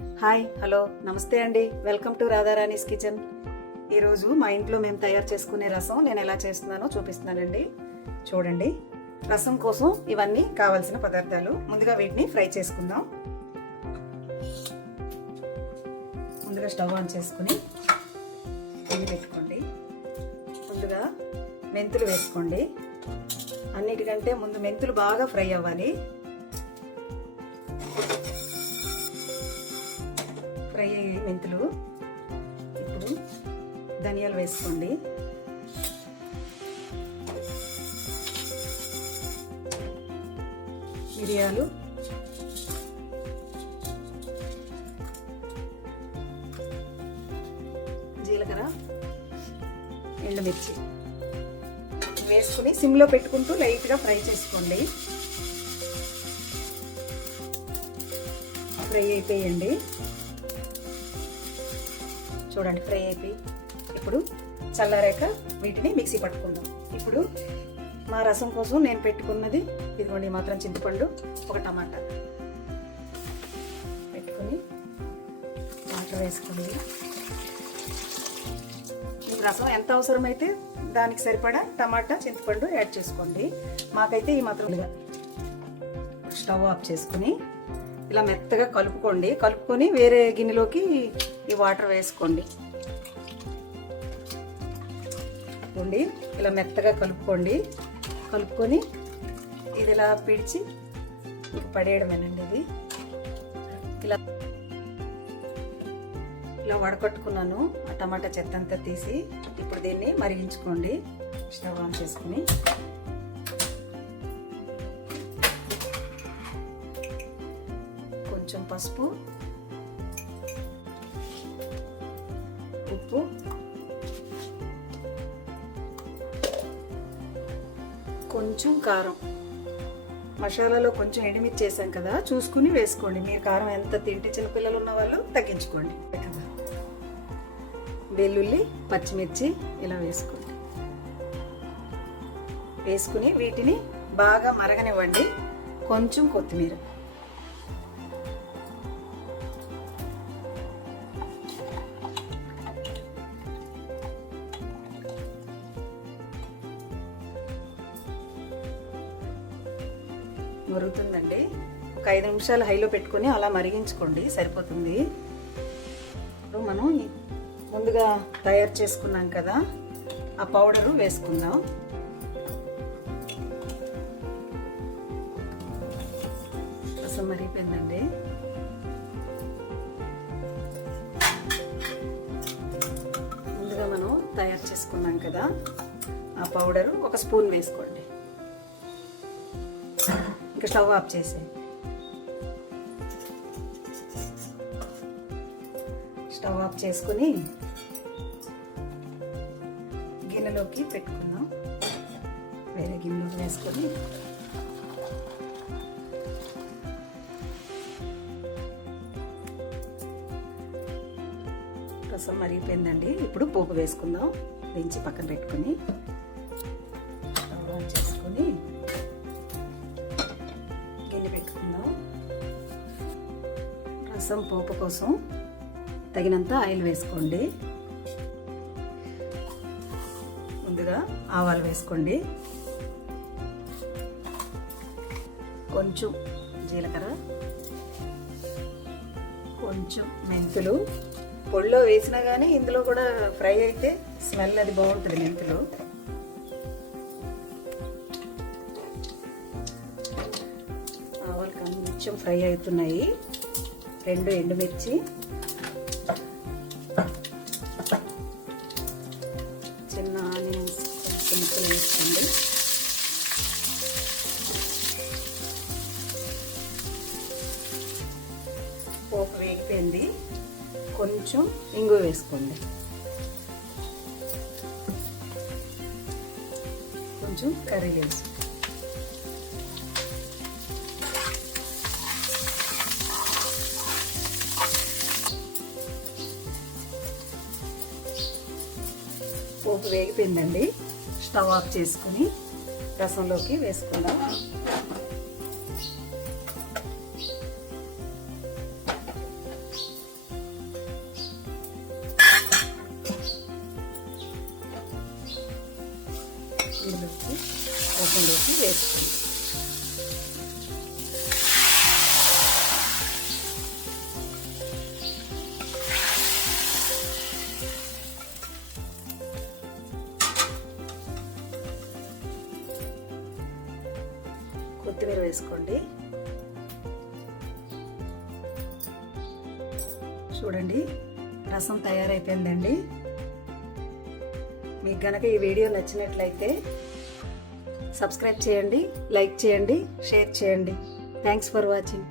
Hi hello నమస్తే అండి, welcome to రాధారాణీస్ kitchen. ఈరోజు మా ఇంట్లో మేము తయారు చేసుకునే రసం నేను ఎలా చేస్తున్నానో చూపిస్తున్నానండి. చూడండి, రసం కోసం ఇవన్నీ కావాల్సిన పదార్థాలు. ముందుగా వీటిని ఫ్రై చేసుకుందాం. ముందుగా స్టవ్ ఆన్ చేసుకుని గిన్నె పెట్టుకోండి. ముందుగా మెంతులు వేసుకోండి. అన్నిటికంటే ముందు మెంతులు బాగా ఫ్రై అవ్వాలి. ఫ్రై అయ్యే మెంతులు. ఇప్పుడు ధనియాలు వేసుకోండి. మిరియాలు, జీలకర్ర, ఎండుమిర్చి వేసుకుని సిమ్లో పెట్టుకుంటూ లైట్గా ఫ్రై చేసుకోండి. ఫ్రై అయిపోయండి. చూడండి, ఫ్రై అయిపోయి ఇప్పుడు చల్లారాక వీటిని మిక్సీ పట్టుకుందాం. ఇప్పుడు మా రసం కోసం నేను పెట్టుకున్నది ఇదిగోండి, మాత్రం చింతపండు, ఒక టమాటా పెట్టుకుని వాటర్ వేసుకోండి. మీకు రసం ఎంత అవసరమైతే దానికి సరిపడా టమాటా, చింతపండు యాడ్ చేసుకోండి. మాకైతే ఈ మాత్రం. స్టవ్ ఆఫ్ చేసుకుని ఇలా మెత్తగా కలుపుకొని వేరే గిన్నెలోకి ఈ వాటర్ వేసుకోండి. ఇలా మెత్తగా కలుపుకొని ఇది ఇలా పిడిచి పడేయడమేనండి. ఇది ఇలా వడకట్టుకున్నాను. ఆ టమాటా చెత్త అంతా తీసి ఇప్పుడు దీన్ని మరిగించుకోండి. స్టవ్ ఆన్ చేసుకుని కొంచెం పసుపు, ఉప్పు, కొంచెం కారం. మసాలాలో కొంచెం ఎండుమిర్చి వేసాం కదా, చూసుకుని వేసుకోండి. మీరు కారం ఎంత తింటే, చిన్నపిల్లలు ఉన్న వాళ్ళు తగ్గించుకోండి. వెల్లుల్లి, పచ్చిమిర్చి ఇలా వేసుకోండి. వేసుకుని వీటిని బాగా మరగనివ్వండి. కొంచెం కొత్తిమీర, మరుగుతుందండి. ఒక 5 నిమిషాలు హైలో పెట్టుకొని అలా మరిగించుకోండి, సరిపోతుంది. ఇప్పుడు మనం ముందుగా తయారు చేసుకున్నాం కదా, ఆ పౌడరు వేసుకుందాం. రసం మరిగిపోయిందండి. ముందుగా మనం తయారు చేసుకున్నాం కదా, ఆ పౌడరు ఒక స్పూన్ వేసుకోండి. ఇంకా స్టవ్ ఆఫ్ చేసి స్టవ్ ఆఫ్ చేసుకుని గిన్నెలోకి పెట్టుకుందాం. వేరే గిన్నెలోకి వేసుకొని రసం మరిగిపోయిందండి. ఇప్పుడు పోపు వేసుకుందాం. దించి పక్కన పెట్టుకుని స్టవ్ ఆన్ చేసుకుని పెట్టుకుందాం. రసం పోపు కోసం తగినంత ఆయిల్ వేసుకోండి. ముందుగా ఆవాలు వేసుకోండి, కొంచెం జీలకర్ర, కొంచెం మెంతులు. పొడిలో వేసినా కానీ ఇందులో కూడా ఫ్రై అయితే స్మెల్ అది బాగుంటుంది. మెంతులు, కొంచెం ఫ్రై అవుతున్నాయి. 2 ఎండుమిర్చి, చిన్న ఆనియన్స్ ముక్కలు వేసుకోండి. పోపు వేగిపోయింది. కొంచెం ఇంగు వేసుకోండి. కొంచెం కర్రీ లీవ్స్, పోపు వేగిపోయిందండి. స్టవ్ ఆఫ్ చేసుకుని రసంలోకి వేసుకుందాం. రసంలోకి వేసుకోండి. కొత్తిమీర వేసుకోండి. చూడండి, రసం తయారైపోయిందండి. మీకు గనక ఈ వీడియో నచ్చినట్లయితే సబ్స్క్రైబ్ చేయండి, లైక్ చేయండి, షేర్ చేయండి. Thanks for watching.